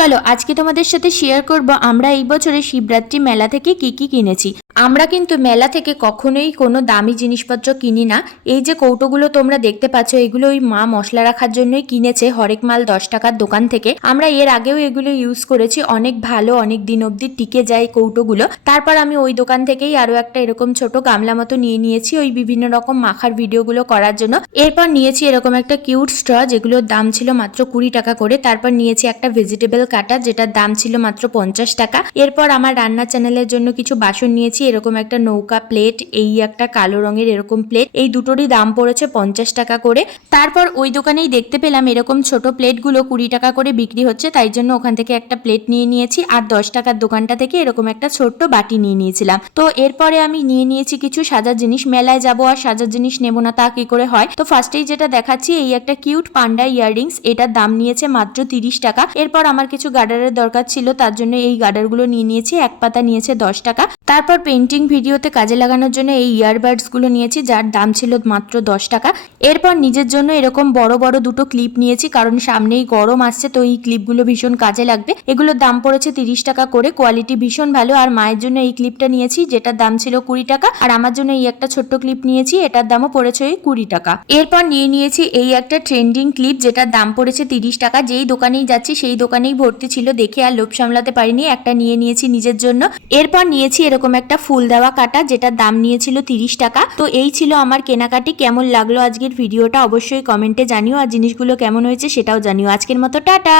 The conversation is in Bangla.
চলো আজকে তোমাদের সাথে শেয়ার করব আমরা এই বছরে শিবরাত্রি মেলা থেকে কি কি কিনেছি। আমরা কিন্তু মেলা থেকে কখনোই কোনো দামি জিনিসপত্র কিনি না। এই যে কৌটোগুলো তোমরা দেখতে পাচ্ছ, এগুলো ওই মা মশলা রাখার জন্যই কিনেছে হরেক মাল 10 টাকার দোকান থেকে। আমরা এর আগেও এগুলো ইউজ করেছি, অনেক ভালো, অনেক দিন অবধি টিকে যায় কৌটোগুলো। তারপর আমি ওই দোকান থেকেই আরো একটা এরকম ছোট গামলা মতো নিয়ে নিয়েছি ওই বিভিন্ন রকম মাখার ভিডিওগুলো করার জন্য। এরপর নিয়েছি এরকম একটা কিউট স্ট্র, যেগুলোর দাম ছিল মাত্র 20 টাকা করে। তারপর নিয়েছি একটা ভেজিটেবল কাটা, যেটার দাম ছিল মাত্র 50 টাকা। এরপর আমার রান্না চ্যানেলের জন্য কিছু বাসন নিয়েছি, এরকম একটা নৌকা প্লেট, এই একটা কালো রঙের এরকম প্লেট, এই দুটোরই দাম পড়েছে 50 টাকা করে। তারপর ওই দোকানেই দেখতে পেলাম এরকম ছোট প্লেটগুলো 20 টাকা করে বিক্রি হচ্ছে, তাই জন্য ওখান থেকে একটা প্লেট নিয়ে নিয়েছি। আর 10 টাকার দোকানটা থেকে এরকম একটা ছোট্ট বাটি নিয়ে নিয়েছিলাম। তো এরপরে আমি নিয়ে নিয়েছি কিছু সাজার জিনিস। মেলায় যাবো আর সাজার জিনিস নেবো না তা কি করে হয়। তো ফার্স্টেই যেটা দেখাচ্ছি, এই একটা কিউট পান্ডা ইয়াররিংস, এটার দাম নিয়েছে মাত্র 30 টাকা। এরপর আমার কিছু গার্ডারের দরকার ছিল, তার জন্য এই গার্ডারগুলো নিয়ে নিয়েছি, এক পাতা নিয়েছে 10 টাকা। তারপর পেন্টিং ভিডিওতে কাজে লাগানোর জন্য এই ইয়ারবাডস গুলো নিয়েছি, যার দাম ছিল মাত্র 10 টাকা। এরপর নিজের জন্য এরকম বড় বড় দুটো ক্লিপ নিয়েছি, কারণ সামনেই গরম আসছে, তো এই ক্লিপগুলো ভীষণ কাজে লাগবে। এগুলোর দাম পড়েছে 30 টাকা করে, কোয়ালিটি ভীষণ ভালো। আর মায়ের জন্য এই ক্লিপটা নিয়েছি, যেটার দাম ছিল 20 টাকা। আর আমার জন্য এই একটা ছোট্ট ক্লিপ নিয়েছি, এটার দামও পড়েছে ওই 20 টাকা। এরপর নিয়ে নিয়েছি এই একটা ট্রেন্ডিং ক্লিপ, যেটার দাম পড়েছে 30 টাকা। যেই দোকানেই যাচ্ছি সেই দোকানেই ভর্তি ছিল, দেখে আর লোভ সামলাতে পারিনি, একটা নিয়ে নিয়েছি নিজের জন্য। এরপর নিয়েছি এরকম একটা ফুল দেওয়া কাটা, যেটার দাম নিয়েছিল 30 টাকা। তো এই ছিল আমার কেনাকাটি। কেমন লাগলো আজকের ভিডিওটা অবশ্যই কমেন্টে জানিও, আর জিনিসগুলো কেমন হয়েছে সেটাও জানিও। আজকের মতো টাটা।